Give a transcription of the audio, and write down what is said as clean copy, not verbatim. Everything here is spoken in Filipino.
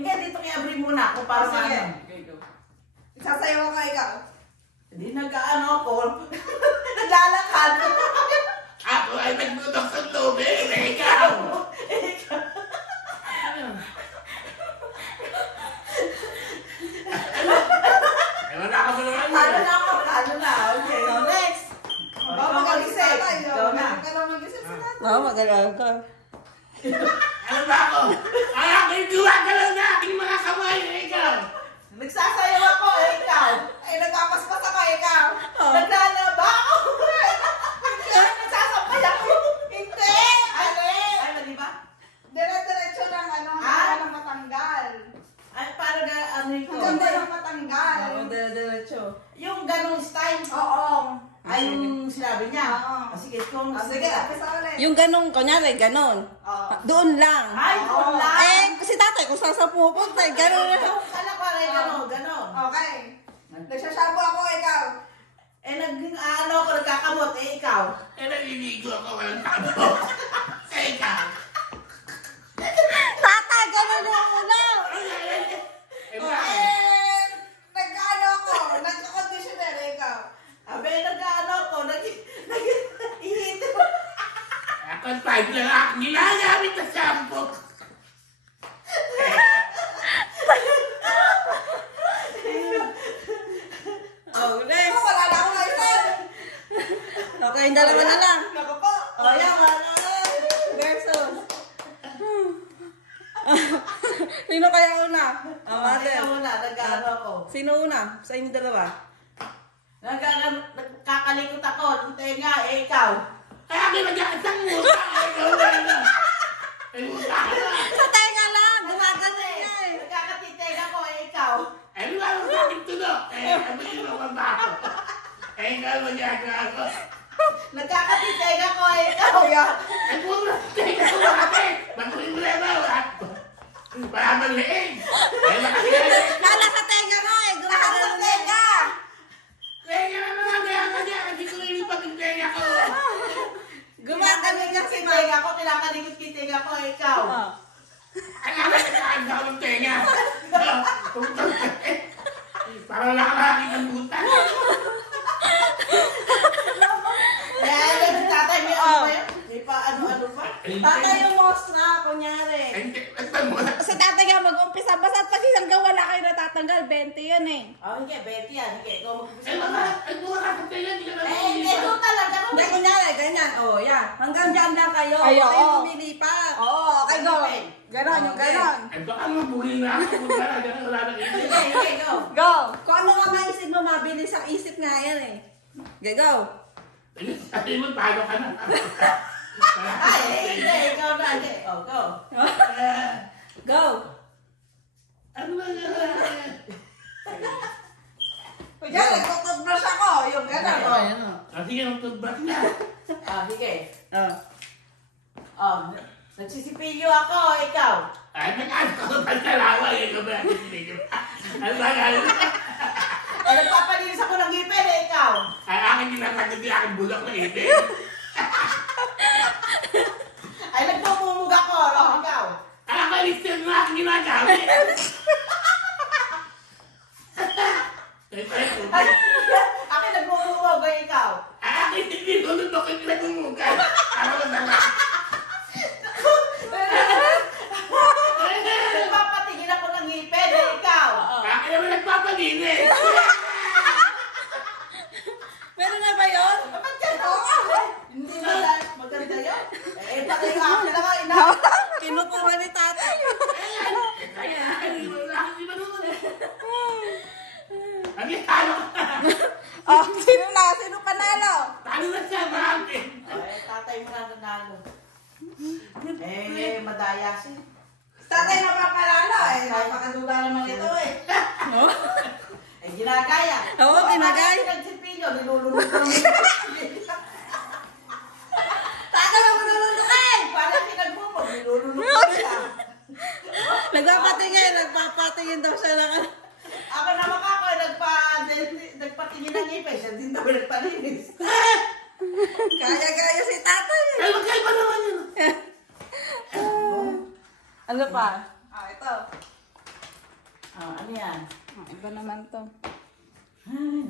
Hindi, dito kaya abri muna ako para Sige. ano. Sasayaw ka ikaw. Hindi nag-ano ako. Naglalakad. Ako ay nagbutok sa tubig. Ikaw! Ay, wala ka ba naman Ano na ako? Ano na? Okay. So, next. Ikaw Mag-isip. mag-isip. Ikaw na. Ka na mag-isip sa natin. Oo, magalang ka. Ano ba ako? Ay, ako'y gumagalaw na aking mga kamay. Ikaw! Nagsasayaw ako, ikaw. Ay, nagpapaspas ako ikaw. Naglalaba ako. Nagsasampay ako. Hindi! Alin! Ay, di ba? Dire-diretso ng ano, Ah? ng matanggal. Ay, parang ano ito. Hanggang ba yung matanggal? Oo, diretso. Yung ganong style. Oo. Ay, yung sinabi niya. Oo. Sige, kung Sige, apis ulit. Yung ganun, kunyari, ganun. Oo. Doon lang. Ay, kung lang. Eh, kasi tatay, kung saan sa pupunta, ganun na. Alam ko, ay, ganon. Okay. Nagsashampoo ako ikaw. Eh, ano ako, nagkakamot. Eh, ikaw. Eh, naliligo ako walang tabo. Ikaw! Tatay, ganun yung una. Eh, nag-ano ako, nagka-conditioner ikaw. Abe, nag-ano ako, nag-ihit. Ako, 5 lang ako ginagamit na shampoo. Oh, Ako, next. wala na akong ayun. Okay, yung dalawa na lang. Naku po. O, yan, wala na. Versus. Sino kaya una? Oh, Ikaw ate. muna, nag-ano ako. Sino una? Sa inyo dalawa? Nagkakalikot ako, ng tenga, eh, ikaw. Kaya ako'y mag-aasang muta. Ikaw na. Ay, muta ka na. Sa tenga lang! Gumagano niya eh. Nagkakatitenga ko, eh, ikaw. Eh, wala mo sa akin tulog. Eh, amoy mo ang bako. Eh, ikaw mag-aasang ako. Nagkakatitenga ko, eh, ikaw. Eh, puro tingin ko na kami. Mag-uwi mo na ba? Wala mang liig. Eh, makakilala. Kala sa tenga mo eh. Gumagano Sa niya. tenga. Kaya naman kaya ka niya. Kasi ko rin pag-tenga ko. Gumagano niya si Mike. Kinakalikot-kitenga ko, kinakalikot-kitenga ko, eh, ikaw. Oh. Ay, nakakasaan ka ng tenga. Putang eh. Parang wala ka makakita ng buta. Eh, tatay, may ano ba yun? May pa ano-ano pa? Tatay yung most na, kunyari. Hindi, basta mo na. Kasi tatay nga mag-umpisa. Basta pag isang gawa wala kayo natatanggal, 20 yun eh. Oh, hindi, Betty yan. Hindi, ikaw mag-umpisa Ay, ka wala. na. Ay, wala ka tenga. Hindi ka na Eh, hindi, ito talaga. Hindi, kunyari, ganyan. Oh, yan. Hanggang dyan lang kayo. Ay, Huwag kayong oo. lumilipat. Oo, okay, go. Ganon, yung ganon. Ay, baka mabuhay na ako. Wala na isip. Sige, sige, go. Go. Kung ano nga maisip mo, mabilis ang isip nga yan eh. Okay, go. Sabi mo, paano ka na? Ay, hindi, ikaw na. Hindi. Oh, go. Go. Ano ba yan? Kuya, nagtututbrush ako. Yung ganon. Ayan o. Sige, ang toothbrush na. Ah, sige. Oh. Oh, nagsisipilyo ako, ikaw. Ay, nag-ano ko pa sa lawa. Ikaw ba? Ano ba yan? Eh, nagpapalinis ako ng ngipin, eh, ikaw. Ay, akin ginatagod yung aking bulak na ipin. Ay, nagpumumug ako, no, ikaw. Ay, ako listin mo aking ginagamit. Ay, akin nagpumumug, eh, ikaw. Ay, akin hindi tulog ako yung nagmumugan. Ano ba naman? Nagpapatingin ako ng ngipin, eh, ikaw. Akin naman nagpapalinis. Meron na ba yun? Ba't gano'n? Hindi maganda yun. Eh, patay ka ako lang, ina. Kinukuha ni tatay. Kaya, wala akong iba naman. Ang talo ka. Oh, sino na? Sino panalo? Talo na siya, marami. Eh, tatay mo na nanalo. Eh, madaya siya. Tatay napapalala eh. Napakaduga naman ito eh. No? Eh, ginagaya. Oo, ginagaya. Parang nagsipilyo, nilulunod ko. Tatay mo nalulukin! Parang pinagmumog, nilulunod ko siya. Nagpapatingin daw siya lang. Ako naman ako, nagpatingin ng ipay. Siya din daw nagpalinis. Kaya-kaya si tatay. Ay, magkaiba naman yun. Ano pa? Ah, ito. Ano yan? Iba naman to. Ay,